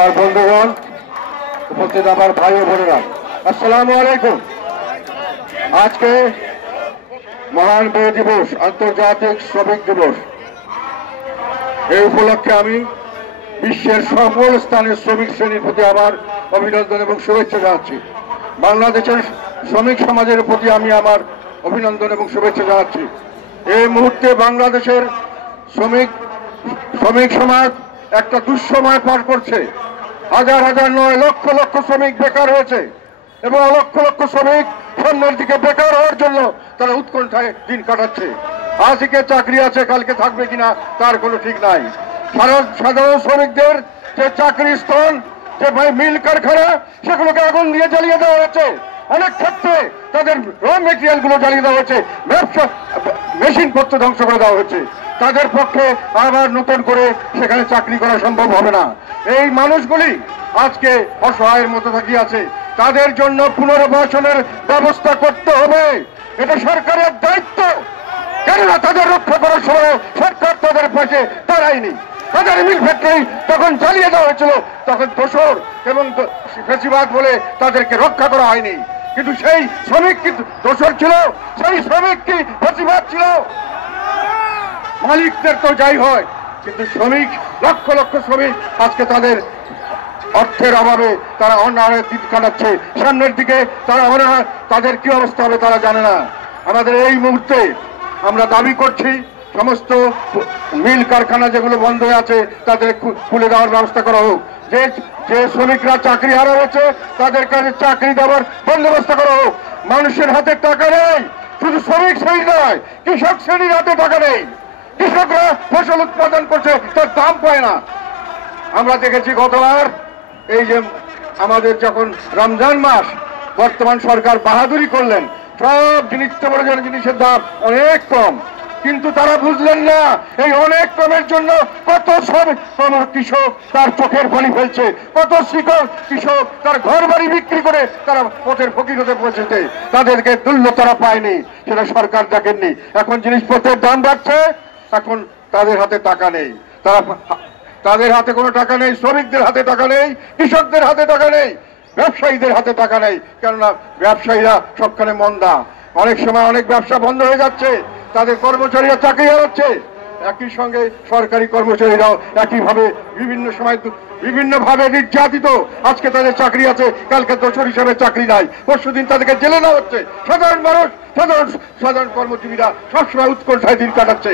আমার বন্ধুগণ, উপস্থিত আমার ভাই ও বোনেরা, আসসালামু আলাইকুম। আজকে মহান মে দিবস, আন্তর্জাতিক শ্রমিক দিবস। এই উপলক্ষে আমি বিশ্বের সকল স্থানের শ্রমিক শ্রেণীর প্রতি আমার অভিনন্দন এবং শুভেচ্ছা জানাচ্ছি। বাংলাদেশের শ্রমিক সমাজের প্রতি আমি আমার অভিনন্দন এবং শুভেচ্ছা জানাচ্ছি। এই মুহূর্তে বাংলাদেশের শ্রমিক সমাজ একটা দুঃসময় পার করছে। হাজার হাজার নয় লক্ষ লক্ষ শ্রমিক বেকার হয়েছে এবং লক্ষ লক্ষ শ্রমিক সামনের দিকে বেকার হওয়ার জন্য তারা উৎকণ্ঠায় দিন কাটাচ্ছে। আজকে চাকরি আছে, কালকে থাকবে কিনা তার কোনো ঠিক নাই। সাধারণ শ্রমিকদের যে চাকরি স্থল, যে মিল কারখানা, সেগুলোকে আগুন দিয়ে জ্বালিয়ে দেওয়া হয়েছে। অনেক ক্ষেত্রে তাদের র মেটেরিয়াল গুলো জ্বালিয়ে দেওয়া হয়েছে, ব্যবসা মেশিন পত্র ধ্বংস করে দেওয়া হয়েছে। তাদের পক্ষে আবার নতুন করে সেখানে চাকরি করা সম্ভব হবে না। এই মানুষগুলি আজকে অসহায়ের মতো থাকিয়ে আছে। তাদের জন্য পুনর্বাসনের ব্যবস্থা করতে হবে, এটা সরকারের দায়িত্ব। কেননা তাদের রক্ষা করার সময় সরকার তাদের পাশে দাঁড়ায়নি। তাদের মিল ফ্যাক্টরি তখন জ্বালিয়ে দেওয়া হয়েছিল, তখন দোষর এবং ফেসিবাদ বলে তাদেরকে রক্ষা করা হয়নি। কিন্তু সেই শ্রমিক কি দোষর ছিল? সেই শ্রমিক কি ফেসিবাদ ছিল? মালিকদের তো যাই হয়, কিন্তু শ্রমিক, লক্ষ লক্ষ শ্রমিক আজকে তাদের অর্থের অভাবে তারা অনাহারে দিন কাটাচ্ছে। সামনের দিকে তারা অনাহার, তাদের কি অবস্থা হবে তারা জানে না। আমাদের এই মুহূর্তে আমরা দাবি করছি সমস্ত মিল কারখানা যেগুলো বন্ধ হয়ে আছে তাদের খুলে দেওয়ার ব্যবস্থা করা হোক। যে যে শ্রমিকরা চাকরি হারা হয়েছে তাদের কাছে চাকরি দেওয়ার বন্দোবস্ত করা হোক। মানুষের হাতে টাকা নেই, শুধু শ্রমিক শ্রেণী নয়, কৃষক শ্রেণীর হাতে টাকা নেই। কৃষকরা ফসল উৎপাদন করছে, তার দাম পায় না। আমরা দেখেছি গতবার এই যে আমাদের যখন রমজান মাস, বর্তমান সরকার বাহাদুরি করলেন, সব নিত্য প্রয়োজনীয় জিনিসের দাম অনেক কম, কিন্তু তারা বুঝলেন না এই অনেক কমের জন্য কত কৃষক তার চোখের পানি ফেলছে, কত কৃষক তার ঘর বাড়ি বিক্রি করে তারা পথের ফকির হতে পৌঁছেছে। তাদেরকে মূল্য তারা পায়নি, সেটা সরকার দেখেননি। এখন জিনিসপত্রের দাম বাড়ছে, এখন তাদের হাতে টাকা নেই, তাদের হাতে কোনো টাকা নেই, শ্রমিকদের হাতে টাকা নেই, কৃষকদের হাতে টাকা নেই, ব্যবসায়ীদের হাতে টাকা নেই। কেননা ব্যবসায়ীরা সবখানে মন্দা, অনেক সময় অনেক ব্যবসা বন্ধ হয়ে যাচ্ছে, তাদের কর্মচারীরা চাকরি হারাচ্ছে। একই সঙ্গে সরকারি কর্মচারীরাও একইভাবে বিভিন্ন সময় বিভিন্নভাবে নির্যাতিত। আজকে তাদের চাকরি আছে, কালকে দোষর হিসাবে চাকরি নাই, পরশুদিন তাদেরকে জেলে দেওয়া হচ্ছে। সাধারণ মানুষ, সাধারণ কর্মজীবীরা সবসময় উৎকণ্ঠায় দিন কাটাচ্ছে।